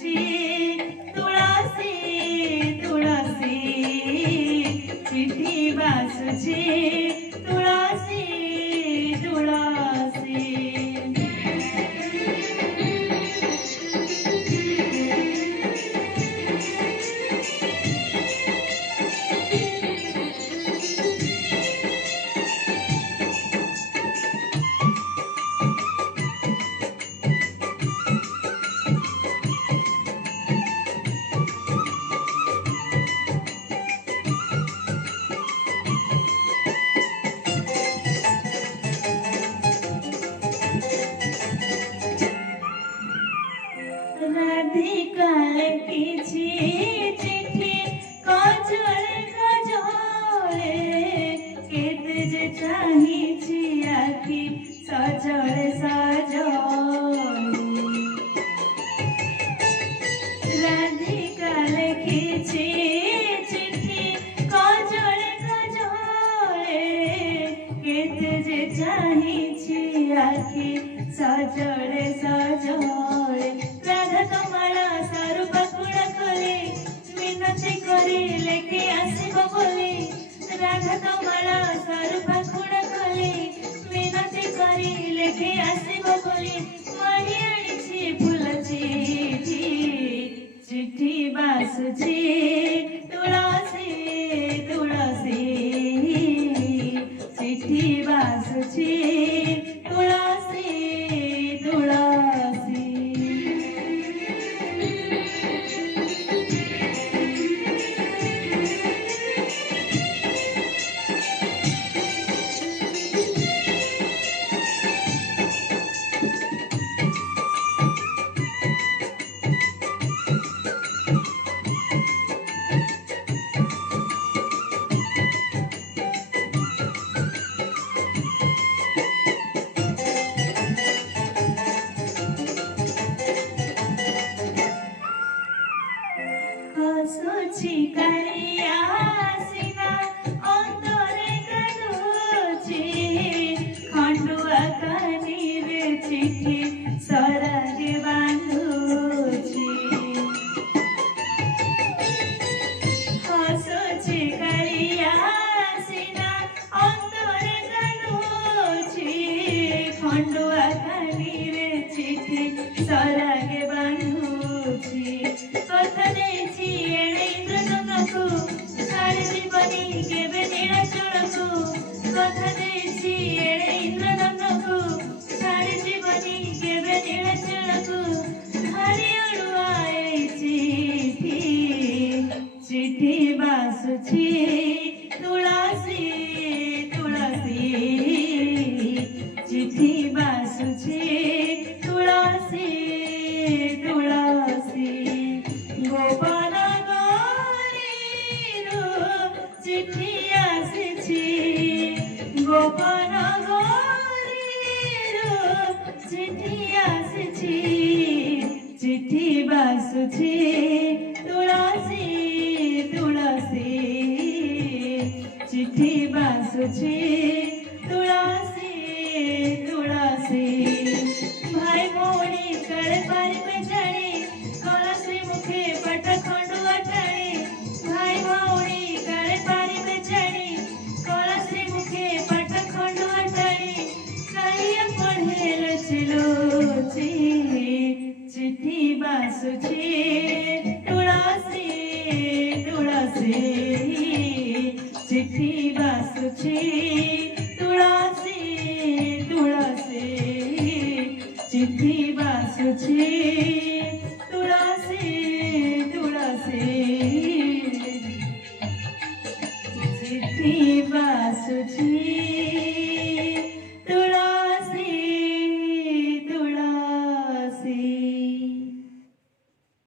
बासुची तुळसी तुळसी चिट्ठी बासुची तुळसी तुळसी राधिका लिखी चिट्ठी काजल काजले केते जे चाहिछि आखि सजले सजले राधिका लिखी चिट्ठी काजल काजले केते जे चाहिछि आखि सजले सजले राधा तमाला सारू पाखुड़ा खोले मिनती करी लेके आसिबो बोली राधा तमाला सारू पाखुड़ा खोले मिनती करी लेके आसिबो बोली माही आनिछि फूल चिट्ठी चिट्ठी बासुची तुळसी तुळसी चिट्ठी बासुची तुळसी तुळसी हसुची कालिया सिना अंतरे कादुची खंडुआ कानीरे चिट्ठी सरागे बांधुची हसुची कालिया सिना अंतरे कादुची खंडुआ कानीरे चिट्ठी सरागे बांधुची कथा देछि एणे इंद्रनंदनकु छाड़ी जीवनी केबे नीलाचलकु कथा देछि एणे इंद्रनंदनकु छाड़ी जीवनी केबे नीलाचलकु भारी अड़ुआ ए चिट्ठी चिट्ठी बासुची तुळसी तुळसी चिट्ठी बासुची तुळसी तुळसी गोपाल गौरीरू चिट्ठी आसिछि गोपाल गौरीरू चिट्ठी आसिछि चिट्ठी बासुछि तुळसी तुळसी चिट्ठी बासुछि तुळसी तुळसी भाई भौणी कळे पारिबे जाणी कलश्री मुखे पट खंडुआ टाणी भाई भौणी कळे पारिबे जाणी कलश्री मुखे पट खंडुआ टाणी कहिया पढ़ेल चिलोची चिट्ठी बासुछि तुळसी तुळसी चिट्ठी बासुछि